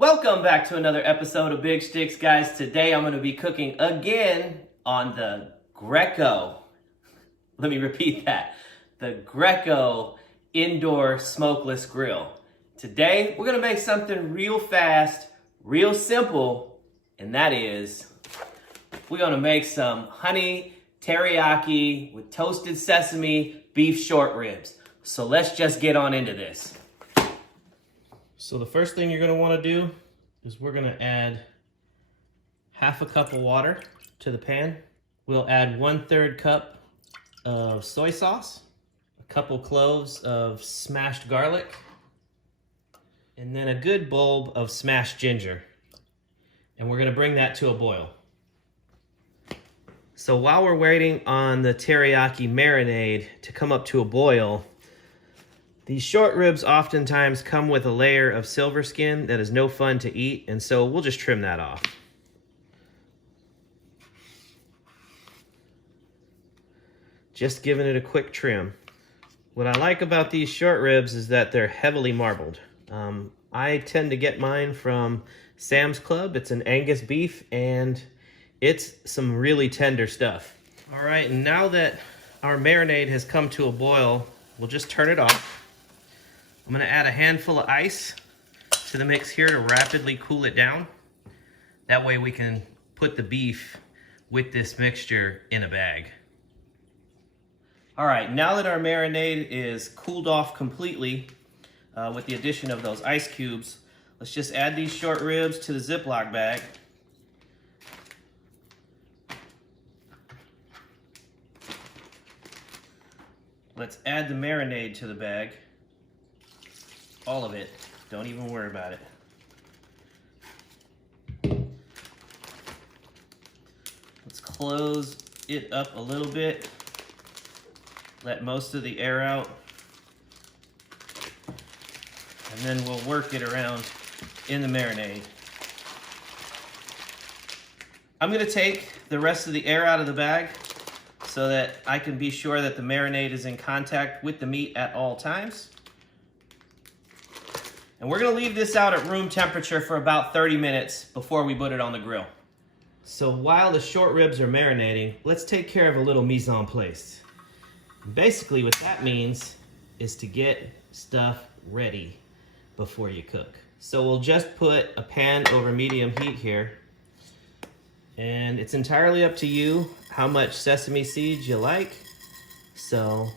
Welcome back to another episode of Big Shticks, guys. Today I'm going to be cooking again on the GREECHO. Let me repeat that. The GREECHO indoor smokeless grill. Today we're going to make something real fast, real simple, and that is we're going to make some honey teriyaki with toasted sesame beef short ribs. So let's just get on into this. So the first thing you're going to want to do is we're going to add half a cup of water to the pan. We'll add 1/3 cup of soy sauce, a couple cloves of smashed garlic, and then a good bulb of smashed ginger. And we're going to bring that to a boil. So while we're waiting on the teriyaki marinade to come up to a boil, these short ribs oftentimes come with a layer of silver skin that is no fun to eat, and so we'll just trim that off. Just giving it a quick trim. What I like about these short ribs is that they're heavily marbled. I tend to get mine from Sam's Club. It's an Angus beef, and it's some really tender stuff. All right, and now that our marinade has come to a boil, we'll just turn it off. I'm going to add a handful of ice to the mix here to rapidly cool it down. That way we can put the beef with this mixture in a bag. All right, now that our marinade is cooled off completely with the addition of those ice cubes, let's just add these short ribs to the Ziploc bag. Let's add the marinade to the bag. All of it. Don't even worry about it. Let's close it up a little bit. Let most of the air out. And then we'll work it around in the marinade. I'm going to take the rest of the air out of the bag so that I can be sure that the marinade is in contact with the meat at all times. And we're gonna leave this out at room temperature for about 30 minutes before we put it on the grill. So while the short ribs are marinating, let's take care of a little mise en place. Basically what that means is to get stuff ready before you cook. So we'll just put a pan over medium heat here. And it's entirely up to you how much sesame seeds you like. So,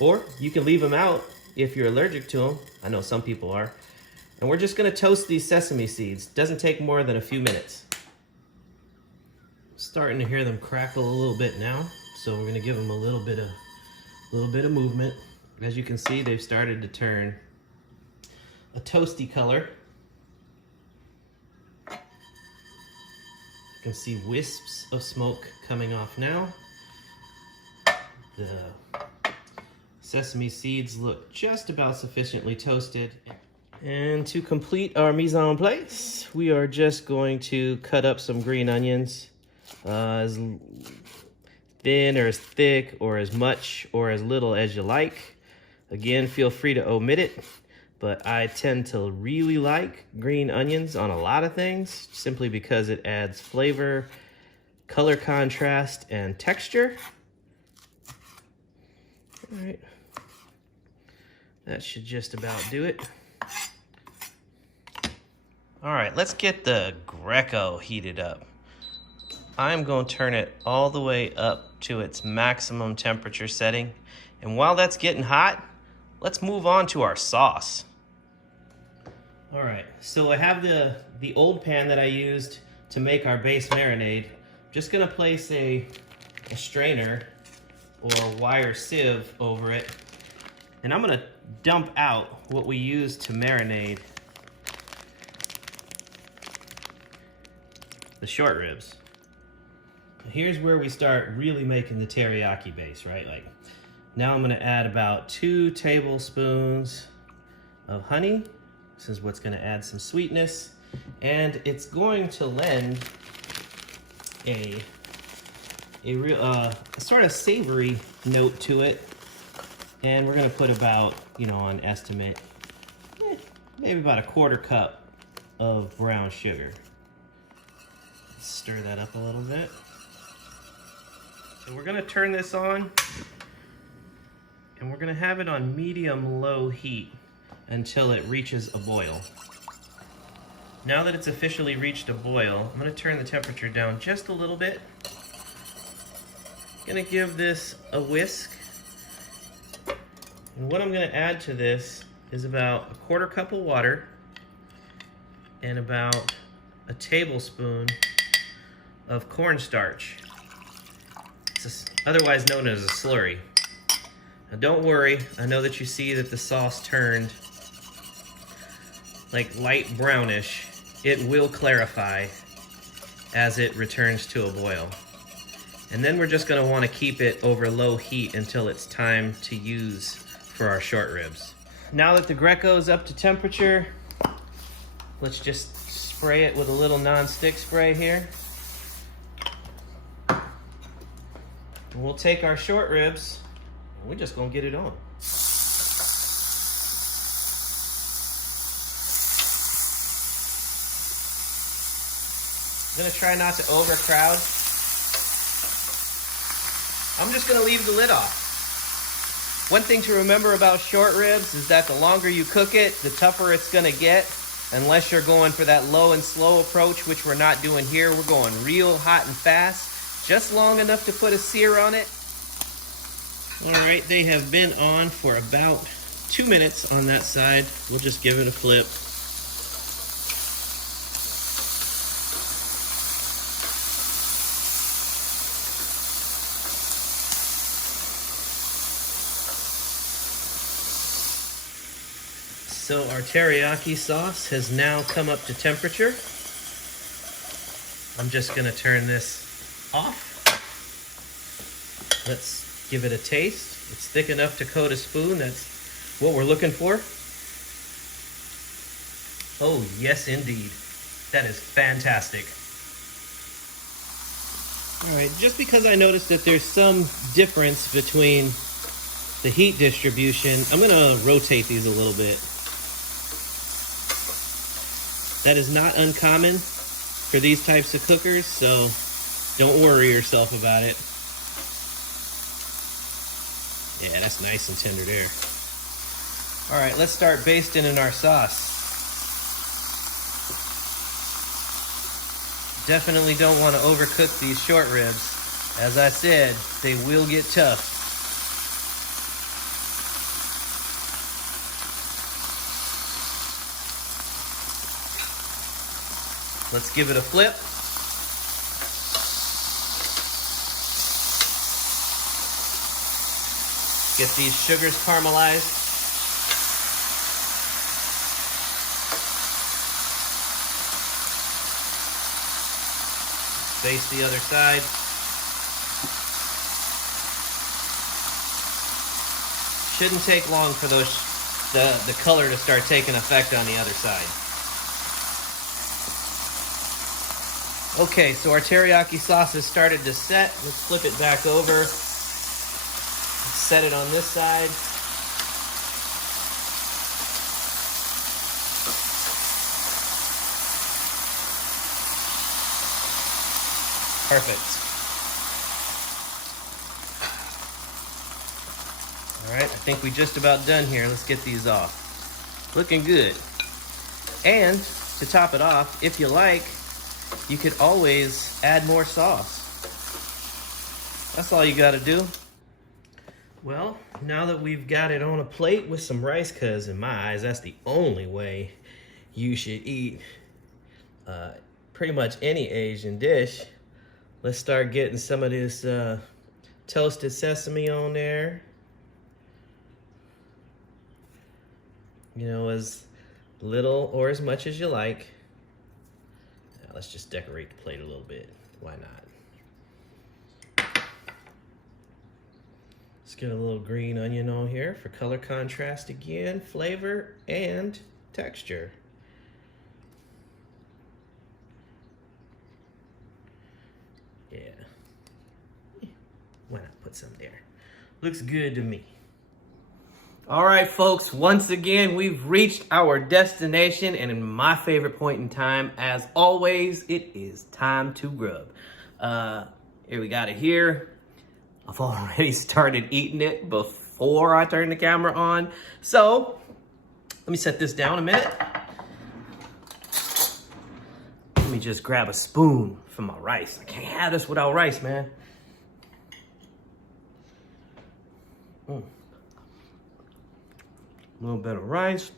or you can leave them out if you're allergic to them. I know some people are. And we're just gonna toast these sesame seeds. Doesn't take more than a few minutes. Starting to hear them crackle a little bit now, so we're gonna give them a little bit of movement. As you can see, they've started to turn a toasty color. You can see wisps of smoke coming off now. The sesame seeds look just about sufficiently toasted. And to complete our mise en place, we are just going to cut up some green onions, as thin or as thick or as much or as little as you like. Again, feel free to omit it, but I tend to really like green onions on a lot of things simply because it adds flavor, color contrast, and texture. All right, that should just about do it. All right, let's get the GREECHO heated up. I'm going to turn it all the way up to its maximum temperature setting. And while that's getting hot, let's move on to our sauce. All right, so I have the old pan that I used to make our base marinade. I'm just gonna place a strainer or a wire sieve over it. And I'm gonna dump out what we used to marinate the short ribs. Here's where we start really making the teriyaki base, right? Like, now I'm gonna add about 2 tablespoons of honey. This is what's gonna add some sweetness, and it's going to lend a real sort of savory note to it. And we're gonna put about, on estimate, maybe about a 1/4 cup of brown sugar. Stir that up a little bit. So we're gonna turn this on, and we're gonna have it on medium-low heat until it reaches a boil. Now that it's officially reached a boil, I'm gonna turn the temperature down just a little bit. Gonna give this a whisk. And what I'm gonna add to this is about a quarter cup of water and about a tablespoon of cornstarch. It's otherwise known as a slurry. Now don't worry, I know that you see that the sauce turned like light brownish. It will clarify as it returns to a boil. And then we're just gonna wanna keep it over low heat until it's time to use for our short ribs. Now that the Greco is up to temperature, let's just spray it with a little non-stick spray here. And we'll take our short ribs, and we're just gonna get it on. I'm gonna try not to overcrowd. I'm just gonna leave the lid off. One thing to remember about short ribs is that the longer you cook it, the tougher it's gonna get, unless you're going for that low and slow approach, which we're not doing here. We're going real hot and fast, just long enough to put a sear on it. All right, they have been on for about 2 minutes on that side. We'll just give it a flip. So our teriyaki sauce has now come up to temperature. I'm just gonna turn this off. Let's give it a taste. It's thick enough to coat a spoon. That's what we're looking for. Oh, yes, indeed. That is fantastic. All right, just because I noticed that there's some difference between the heat distribution, I'm gonna rotate these a little bit. That is not uncommon for these types of cookers, so don't worry yourself about it. Yeah, that's nice and tender there. All right, let's start basting in our sauce. Definitely don't want to overcook these short ribs. As I said, they will get tough. Let's give it a flip. Get these sugars caramelized. Baste the other side. Shouldn't take long for the color to start taking effect on the other side. Okay, so our teriyaki sauce has started to set. Let's flip it back over. Let's set it on this side. Perfect. All right, I think we're just about done here. Let's get these off. Looking good. And to top it off, if you like, you could always add more sauce. That's all you gotta do. Well, now that we've got it on a plate with some rice, cause in my eyes, that's the only way you should eat pretty much any Asian dish. Let's start getting some of this toasted sesame on there. You know, as little or as much as you like. Now let's just decorate the plate a little bit. Why not? Let's get a little green onion on here for color contrast again, flavor and texture. Yeah. Why not put some there? Looks good to me. All right, folks, once again, we've reached our destination, and in my favorite point in time, as always, it is time to grub. Here we got it here. I've already started eating it before I turned the camera on. So, let me set this down a minute. Let me just grab a spoon for my rice. I can't have this without rice, man. A little bit of rice.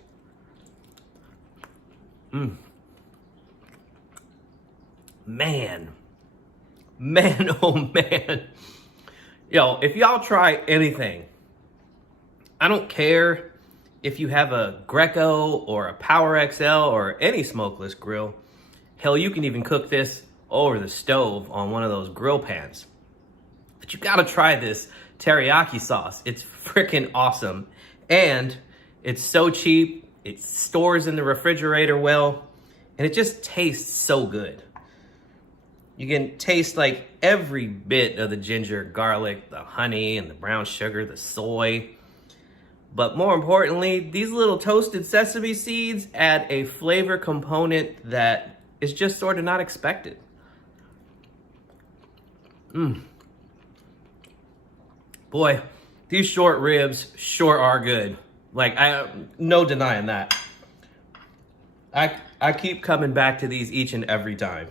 Man, oh man. Yo, if y'all try anything, I don't care if you have a GREECHO or a Power XL or any smokeless grill. Hell, you can even cook this over the stove on one of those grill pans. But you gotta try this teriyaki sauce. It's freaking awesome. And it's so cheap, it stores in the refrigerator well, and it just tastes so good. You can taste like every bit of the ginger, garlic, the honey, and the brown sugar, the soy. But more importantly, these little toasted sesame seeds add a flavor component that is just sort of not expected. Boy, these short ribs sure are good. Like, no denying that. I keep coming back to these each and every time.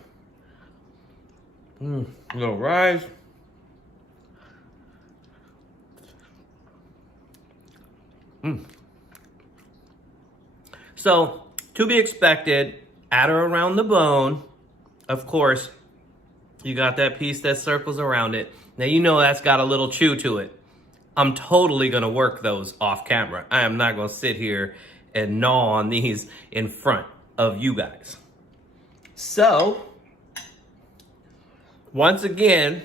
Little rice. So, to be expected, at or around the bone, of course, you got that piece that circles around it. Now, you know that's got a little chew to it. I'm totally gonna work those off camera. I am not gonna sit here and gnaw on these in front of you guys. So, once again,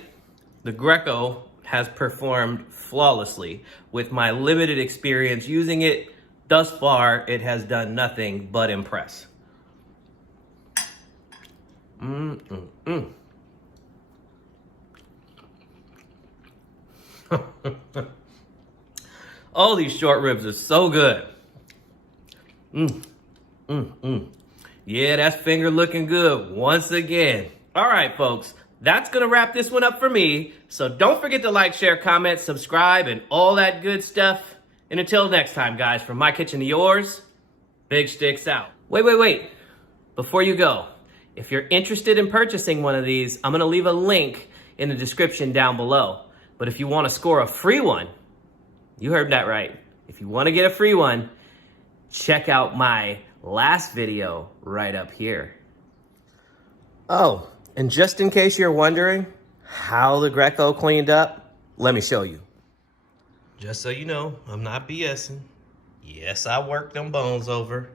the GREECHO has performed flawlessly. With my limited experience using it, thus far, it has done nothing but impress. Oh, these short ribs are so good. Yeah, that's finger looking good once again. All right, folks, that's gonna wrap this one up for me. So don't forget to like, share, comment, subscribe, and all that good stuff. And until next time, guys, from my kitchen to yours, Big Shticks out. Wait. Before you go, if you're interested in purchasing one of these, I'm gonna leave a link in the description down below. But if you wanna score a free one, you heard that right. If you wanna get a free one, check out my last video right up here. Oh, and just in case you're wondering how the GREECHO cleaned up, let me show you. Just so you know, I'm not BSing. Yes, I worked them bones over.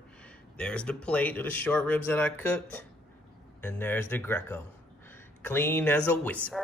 There's the plate of the short ribs that I cooked, and there's the GREECHO. Clean as a whistle.